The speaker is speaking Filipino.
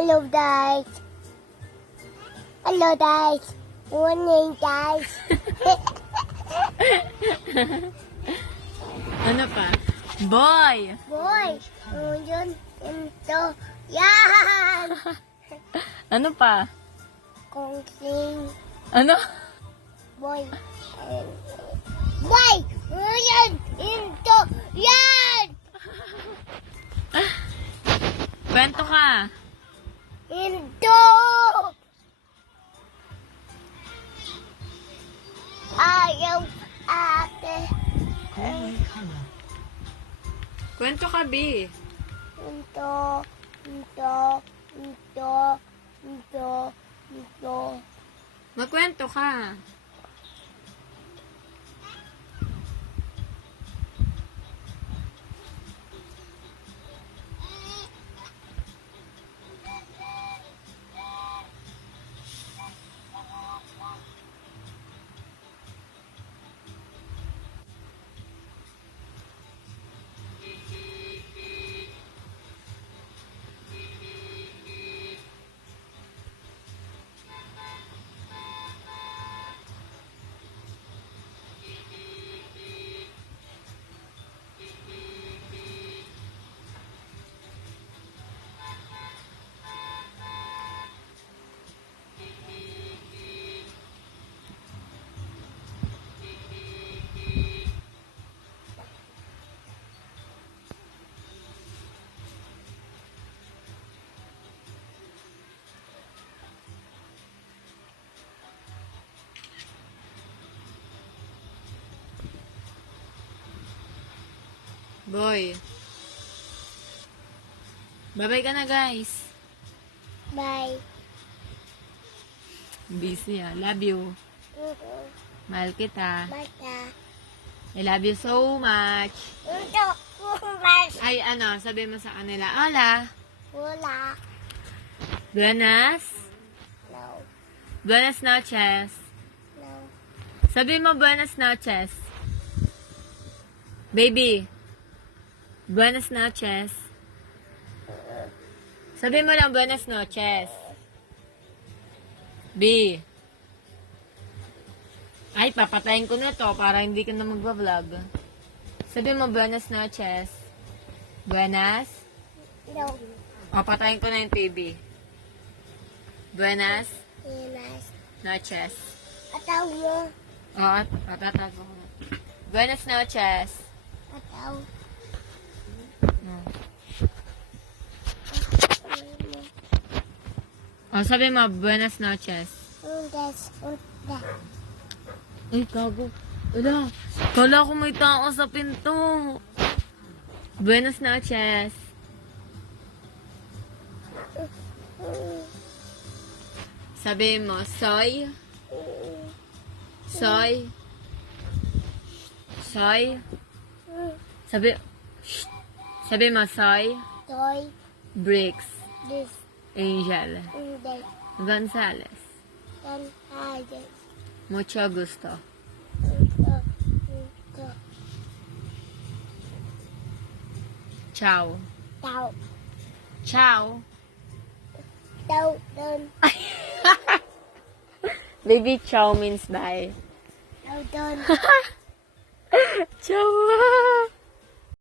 Hello, guys. Hello, guys. Morning, guys. Ano pa? Boy! Boy, yun, ito. Yan! Ano pa? Kung sing. Ano? Boy. Boy, yun, ito. Yan! Kwento ka. Ito! Ayaw ate. Kwento ka, B. Ito. Magkwento ka. Boy. Bye-bye ka na, guys. Bye. Busy ah. Love you. Mahal kita. Bata. I love you so much. Ito. Bye. Ay, ano, sabi mo sa kanila, hola. Wala. Buenas. No. Buenas noches. No. Sabi mo, buenas noches. Baby. Buenas noches. Sabi mo lang, buenas noches. B. Ay, papatayin ko na to para hindi ka na magbablog. Sabi mo, buenas noches. Buenas. No. O, patayin ko na yung TV. Buenas Inas. noches. Ataw mo. O, patatago ko. Buenas noches. Ataw. O, sabi mo, buenas noches. Undas. Unda. Ay, gago. Wala. Kala ko may tao sa pinto. Buenas noches. Sabi mo, soy. Soy. Soy. Sabi, shh. Sabi mo, soy. Toy. Bricks. This. Angel. Undas. Gonzales. Tan. Hades. Mucho gusto. Ito. Ciao. Tao. Ciao. Tao. Don. Baby, ciao means bye. Tao. Don. Ciao.